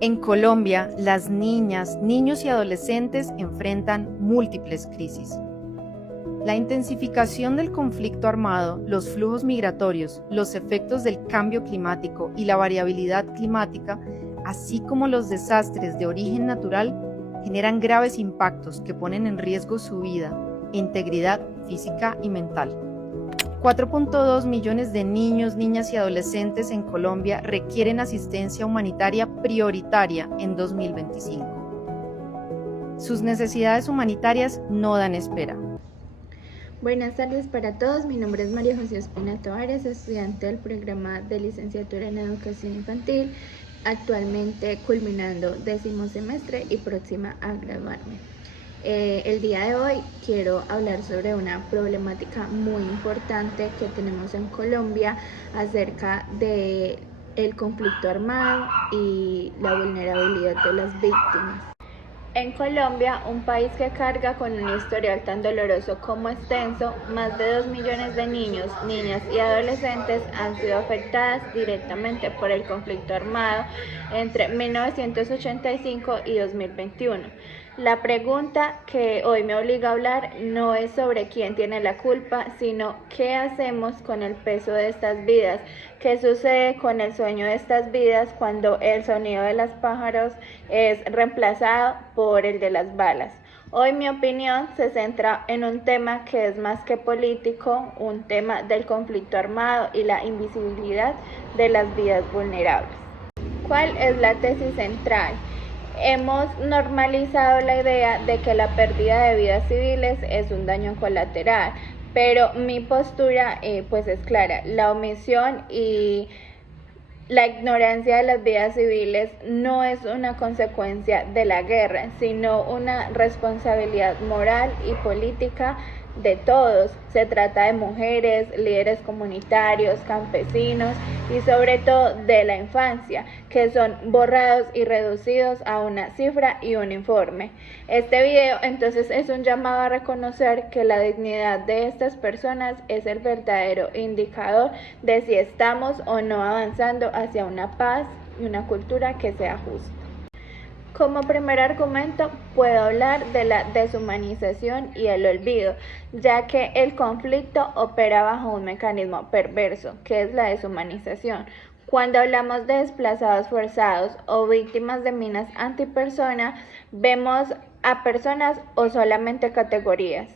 En Colombia, las niñas, niños y adolescentes enfrentan múltiples crisis. La intensificación del conflicto armado, los flujos migratorios, los efectos del cambio climático y la variabilidad climática, así como los desastres de origen natural, generan graves impactos que ponen en riesgo su vida, integridad física y mental. 4.2 millones de niños, niñas y adolescentes en Colombia requieren asistencia humanitaria prioritaria en 2025. Sus necesidades humanitarias no dan espera. Buenas tardes para todos, mi nombre es María José Ospina Tovares, estudiante del programa de licenciatura en educación infantil, actualmente culminando 10º semestre y próxima a graduarme. El día de hoy quiero hablar sobre una problemática muy importante que tenemos en Colombia acerca del conflicto armado y la vulnerabilidad de las víctimas. En Colombia, un país que carga con un historial tan doloroso como extenso, más de 2 millones de niños, niñas y adolescentes han sido afectadas directamente por el conflicto armado entre 1985 y 2021. La pregunta que hoy me obliga a hablar no es sobre quién tiene la culpa, sino qué hacemos con el peso de estas vidas, qué sucede con el sueño de estas vidas cuando el sonido de los pájaros es reemplazado por el de las balas. Hoy mi opinión se centra en un tema que es más que político, un tema del conflicto armado y la invisibilidad de las vidas vulnerables. ¿Cuál es la tesis central? Hemos normalizado la idea de que la pérdida de vidas civiles es un daño colateral, pero mi postura pues es clara: la omisión y la ignorancia de las vidas civiles no es una consecuencia de la guerra, sino una responsabilidad moral y política de todos. Se trata de mujeres, líderes comunitarios, campesinos y sobre todo de la infancia, que son borrados y reducidos a una cifra y un informe. Este video entonces es un llamado a reconocer que la dignidad de estas personas es el verdadero indicador de si estamos o no avanzando hacia una paz y una cultura que sea justa. Como primer argumento, puedo hablar de la deshumanización y el olvido, ya que el conflicto opera bajo un mecanismo perverso, que es la deshumanización. Cuando hablamos de desplazados forzados o víctimas de minas antipersona, vemos a personas o solamente categorías.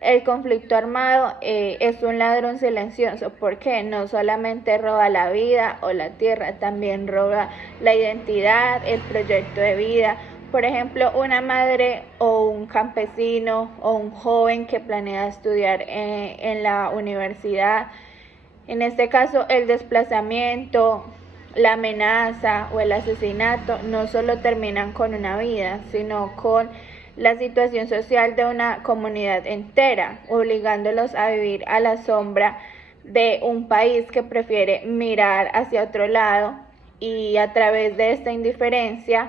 El conflicto armado es un ladrón silencioso porque no solamente roba la vida o la tierra, también roba la identidad, el proyecto de vida. Por ejemplo, una madre o un campesino o un joven que planea estudiar en la universidad. En este caso, el desplazamiento, la amenaza o el asesinato no solo terminan con una vida, sino con la situación social de una comunidad entera, obligándolos a vivir a la sombra de un país que prefiere mirar hacia otro lado, y a través de esta indiferencia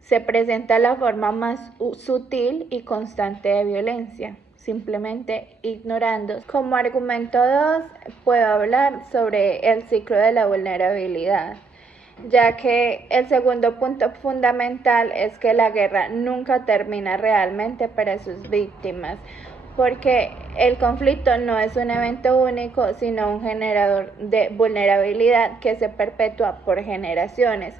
se presenta la forma más sutil y constante de violencia, simplemente ignorando. Como argumento 2, puedo hablar sobre el ciclo de la vulnerabilidad, ya que el segundo punto fundamental es que la guerra nunca termina realmente para sus víctimas, porque el conflicto no es un evento único, sino un generador de vulnerabilidad que se perpetúa por generaciones.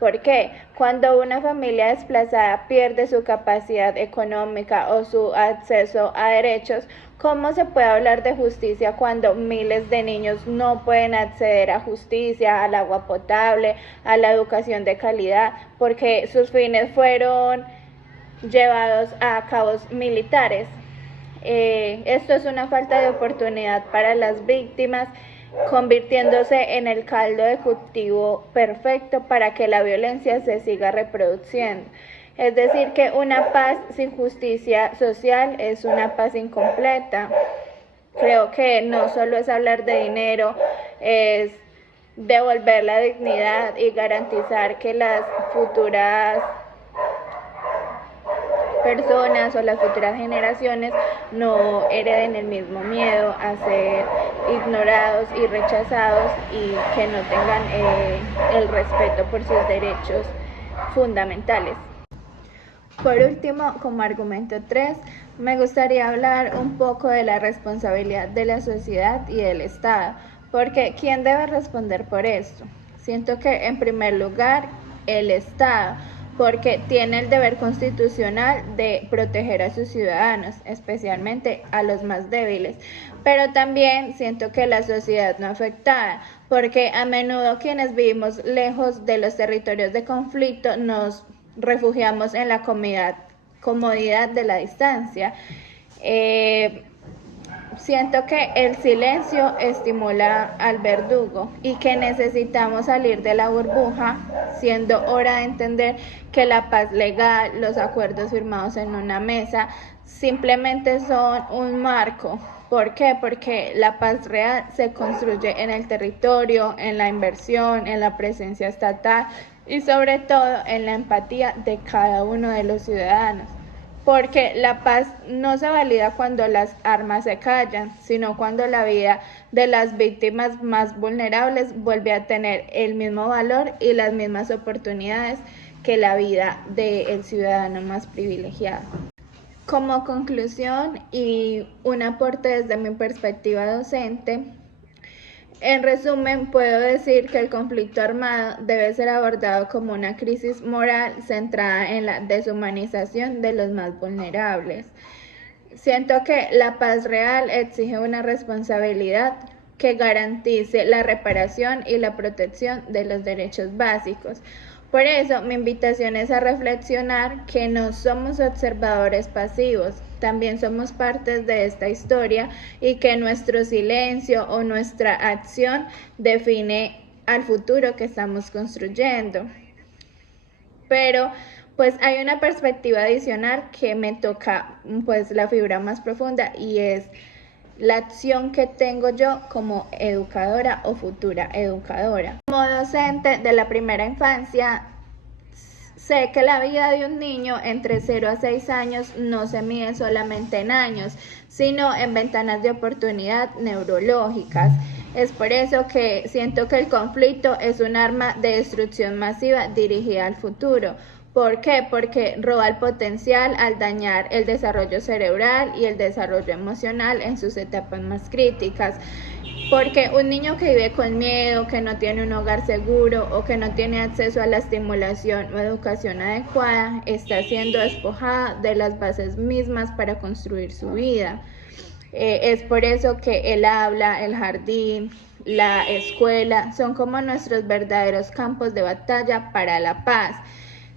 ¿Por qué? Cuando una familia desplazada pierde su capacidad económica o su acceso a derechos, ¿cómo se puede hablar de justicia cuando miles de niños no pueden acceder a justicia, al agua potable, a la educación de calidad, porque sus fines fueron llevados a cabos militares? Esto es una falta de oportunidad para las víctimas, convirtiéndose en el caldo de cultivo perfecto para que la violencia se siga reproduciendo. Es decir, que una paz sin justicia social es una paz incompleta. Creo que no solo es hablar de dinero, es devolver la dignidad y garantizar que las futuras personas o las futuras generaciones no hereden el mismo miedo a ser ignorados y rechazados y que no tengan el respeto por sus derechos fundamentales. Por último, como argumento 3, me gustaría hablar un poco de la responsabilidad de la sociedad y del Estado, porque ¿quién debe responder por esto? Siento que en primer lugar el Estado, porque tiene el deber constitucional de proteger a sus ciudadanos, especialmente a los más débiles, pero también siento que la sociedad no afectada, porque a menudo quienes vivimos lejos de los territorios de conflicto nos refugiamos en la comodidad de la distancia. Siento que el silencio estimula al verdugo y que necesitamos salir de la burbuja, siendo hora de entender que la paz legal, los acuerdos firmados en una mesa, simplemente son un marco. ¿Por qué? Porque la paz real se construye en el territorio, en la inversión, en la presencia estatal y sobre todo en la empatía de cada uno de los ciudadanos. Porque la paz no se valida cuando las armas se callan, sino cuando la vida de las víctimas más vulnerables vuelve a tener el mismo valor y las mismas oportunidades que la vida del ciudadano más privilegiado. Como conclusión y un aporte desde mi perspectiva docente, en resumen, puedo decir que el conflicto armado debe ser abordado como una crisis moral centrada en la deshumanización de los más vulnerables. Siento que la paz real exige una responsabilidad que garantice la reparación y la protección de los derechos básicos. Por eso, mi invitación es a reflexionar que no somos observadores pasivos, también somos partes de esta historia y que nuestro silencio o nuestra acción define al futuro que estamos construyendo. Pero pues hay una perspectiva adicional que me toca pues la fibra más profunda y es la acción que tengo yo como educadora o futura educadora. Como docente de la primera infancia, sé que la vida de un niño entre 0 a 6 años no se mide solamente en años, sino en ventanas de oportunidad neurológicas. Es por eso que siento que el conflicto es un arma de destrucción masiva dirigida al futuro. ¿Por qué? Porque roba el potencial al dañar el desarrollo cerebral y el desarrollo emocional en sus etapas más críticas. Porque un niño que vive con miedo, que no tiene un hogar seguro o que no tiene acceso a la estimulación o educación adecuada, está siendo despojada de las bases mismas para construir su vida. Es por eso que el aula, el jardín, la escuela son como nuestros verdaderos campos de batalla para la paz.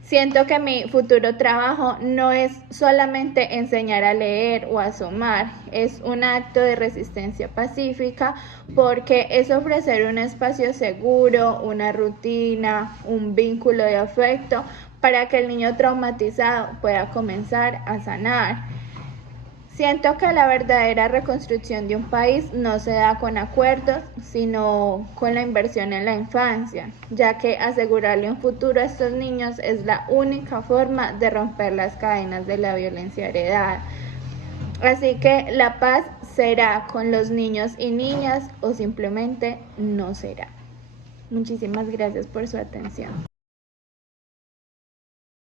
Siento que mi futuro trabajo no es solamente enseñar a leer o a sumar, es un acto de resistencia pacífica porque es ofrecer un espacio seguro, una rutina, un vínculo de afecto para que el niño traumatizado pueda comenzar a sanar. Siento que la verdadera reconstrucción de un país no se da con acuerdos, sino con la inversión en la infancia, ya que asegurarle un futuro a estos niños es la única forma de romper las cadenas de la violencia heredada. Así que la paz será con los niños y niñas o simplemente no será. Muchísimas gracias por su atención.